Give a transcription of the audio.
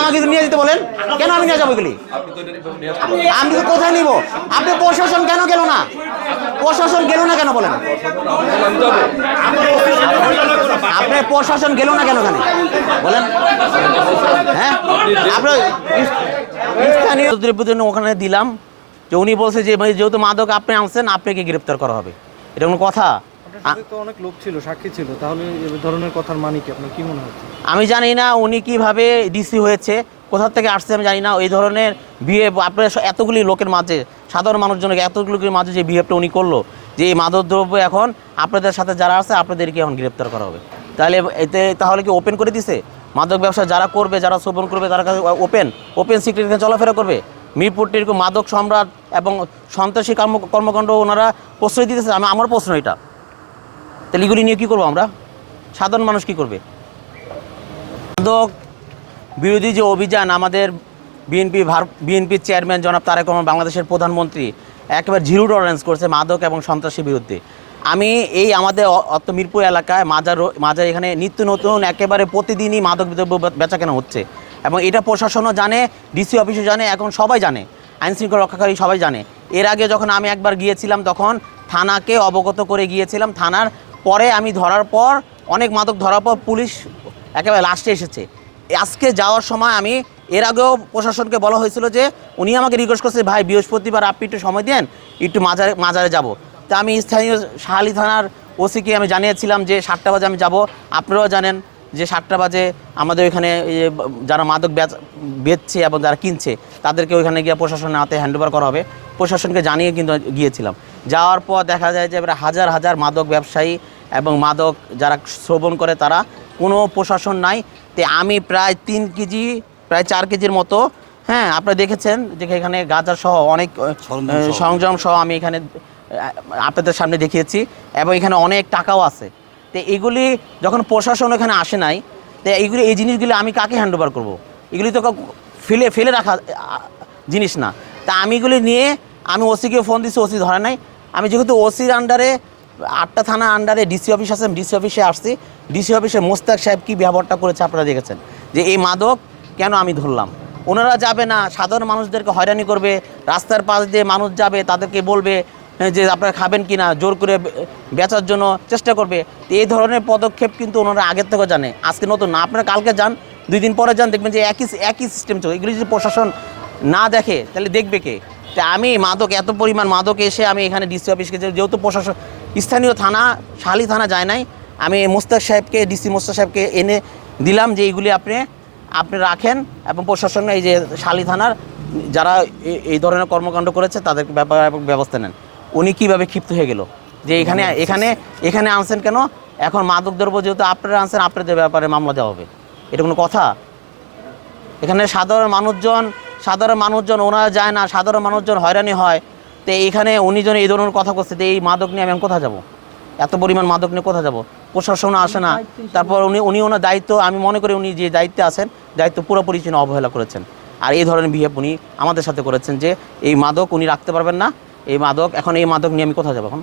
আমাকে নিয়ে যেতে বলেন, কেন আমি নিয়ে যাবো এগুলি? আমি তো কোথায় নিব? আপনি প্রশাসন কেন গেল না? প্রশাসন গেল না কেন বলেন? আপনার প্রশাসন গেল না কেন ওখানে বলেন? হ্যাঁ, আপনার স্থানীয় জন্য ওখানে দিলাম যে উনি বলছে যে যেহেতু মাদক আপনি আনছেন আপনাকে গ্রেপ্তার করা হবে। এটা কোনো কথা? তো অনেক লোক ছিল, সাক্ষী ছিল, তাহলে এই ধরনের কথার মানে কি আপনার কি মনে হচ্ছে? আমি জানি না উনি কিভাবে ডিসি হয়েছে, কোথা থেকে আসছে আমি জানি না। এই ধরনের বিহেভ আপনার এতগুলি লোকের মাঝে, সাধারণ মানুষজনকে এতগুলি লোকের মাঝে যে বিহেভটা উনি করলো, যে এই মাদকদ্রব্য এখন আপনাদের সাথে যারা আছে আপনাদেরকে এখন গ্রেপ্তার করা হবে, তাহলে কি ওপেন করে দিছে? মাদক ব্যবসা যারা করবে, যারা সেবন করবে, তারা ওপেন সিক্রেটে চলাফেরা করবে। মিরপুরটি এরকম মাদক সম্রাট এবং সন্ত্রাসী কর্মকাণ্ড ওনারা প্রশ্রয় দিতেছে। আমার প্রশ্ন এটা, তাহলে এগুলি নিয়ে কী করবো আমরা? সাধারণ মানুষ কী করবে? মাদক বিরোধী যে অভিযান আমাদের বিএনপির চেয়ারম্যান জনাব তারেক রহমান, বাংলাদেশের প্রধানমন্ত্রী, একেবারে জিরো টলারেন্স করছে মাদক এবং সন্ত্রাসীর বিরুদ্ধে। আমি আমাদের মিরপুর এলাকায় মাজার এখানে নিত্য নতুন একেবারে প্রতিদিনই মাদক দ্রব্য বেচাকেনা হচ্ছে, এবং এটা প্রশাসনও জানে, ডিসি অফিসও জানে, এখন সবাই জানে, আইনশৃঙ্খলা রক্ষাকারী সবাই জানে। এর আগে যখন আমি একবার গিয়েছিলাম তখন থানাকে অবগত করে গিয়েছিলাম। থানার পরে আমি ধরার পর, অনেক মাদক ধরার পর পুলিশ একেবারে লাস্টে এসেছে। আজকে যাওয়ার সময় আমি এর আগেও প্রশাসনকে বলা হয়েছিল যে উনি আমাকে রিকোয়েস্ট করছে, ভাই বৃহস্পতিবার আপনি একটু সময় দেন, একটু মাজারে যাব। তা আমি স্থানীয় শাহালি থানার ওসিকে আমি জানিয়েছিলাম যে 7টা বাজে আমি যাব। আপনারাও জানেন যে 7টা বাজে আমাদের ওইখানে যারা মাদক বেচছে এবং যারা কিনছে তাদেরকে ওইখানে গিয়ে প্রশাসনের হাতে হ্যান্ডওভার করা হবে। প্রশাসনকে জানিয়ে কিন্তু গিয়েছিলাম। যাওয়ার পর দেখা যায় যে এবার হাজার হাজার মাদক ব্যবসায়ী এবং মাদক যারা শ্রবণ করে তারা, কোনো প্রশাসন নাই। তো আমি প্রায় 4 কেজির মতো, হ্যাঁ আপনারা দেখেছেন যে এখানে গাঁজা সহ অনেক সরঞ্জাম সহ আমি এখানে আপনাদের সামনে দেখিয়েছি, এবং এখানে অনেক টাকাও আছে। তো এগুলি যখন প্রশাসন এখানে আসে নাই, তো এই জিনিসগুলি আমি কাকে হ্যান্ডওভার করব? এগুলি তো ফেলে রাখা জিনিস না। তা আমি এগুলি নিয়ে আমি ওসিকে ফোন দিচ্ছি, ওসি ধরে নাই। আমি যেহেতু ওসির আন্ডারে 8টা থানা আন্ডারে ডিসি অফিস আছে, ডিসি অফিসে আসছি। ডিসি অফিসে মোস্তাক সাহেব কী ব্যবহারটা করেছে আপনারা দেখেছেন, যে এই মাদক কেন আমি ধরলাম। ওনারা যাবে না, সাধারণ মানুষদেরকে হয়রানি করবে, রাস্তার পাশ দিয়ে মানুষ যাবে তাদেরকে বলবে যে আপনারা খাবেন কি না, জোর করে বেচার জন্য চেষ্টা করবে। তো এই ধরনের পদক্ষেপ কিন্তু ওনারা আগের থেকে জানে, আজকে নতুন না। আপনারা কালকে যান, 2 দিন পরে যান, দেখবেন যে একই সিস্টেম চলে। এগুলি যদি প্রশাসন না দেখে তাহলে দেখবে কে? তা আমি এত পরিমাণ মাদক এসে আমি এখানে ডিসি অফিসকে, যেহেতু প্রশাসন স্থানীয় থানা শাহালি থানা যায় নাই, আমি মোস্তাক সাহেবকে, ডিসি মোস্তাক সাহেবকে এনে দিলাম যে এইগুলি আপনি রাখেন, এবং প্রশাসন এই যে শাহালি থানার যারা এই ধরনের কর্মকাণ্ড করেছে তাদেরকে ব্যবস্থা নেন। উনি কীভাবে ক্ষিপ্ত হয়ে গেল যে এখানে আনছেন কেন? এখন মাদক দ্রব্য যেহেতু আপনারা আনছেন, আপনাদের ব্যাপারে মামলা দেওয়া হবে, এটা কোনো কথা? এখানে সাধারণ মানুষজন ওনারা যায় না, সাধারণ মানুষজন হয়রানি হয়। তো এইখানে উনি যেন এই ধরনের কথা করছে, তো এই মাদক নিয়ে আমি কোথায় যাব? এত পরিমাণ মাদক নিয়ে কোথায় যাব? প্রশাসন আসে না। তারপর উনি ওনার দায়িত্ব, আমি মনে করি উনি যে দায়িত্বে আছেন, দায়িত্ব পুরোপুরি যেন অবহেলা করেছেন। আর এই ধরনের বিহেভ উনি আমাদের সাথে করেছেন, যে এই মাদক উনি রাখতে পারবেন না। এই মাদক নিয়ে আমি কোথায় যাব এখন?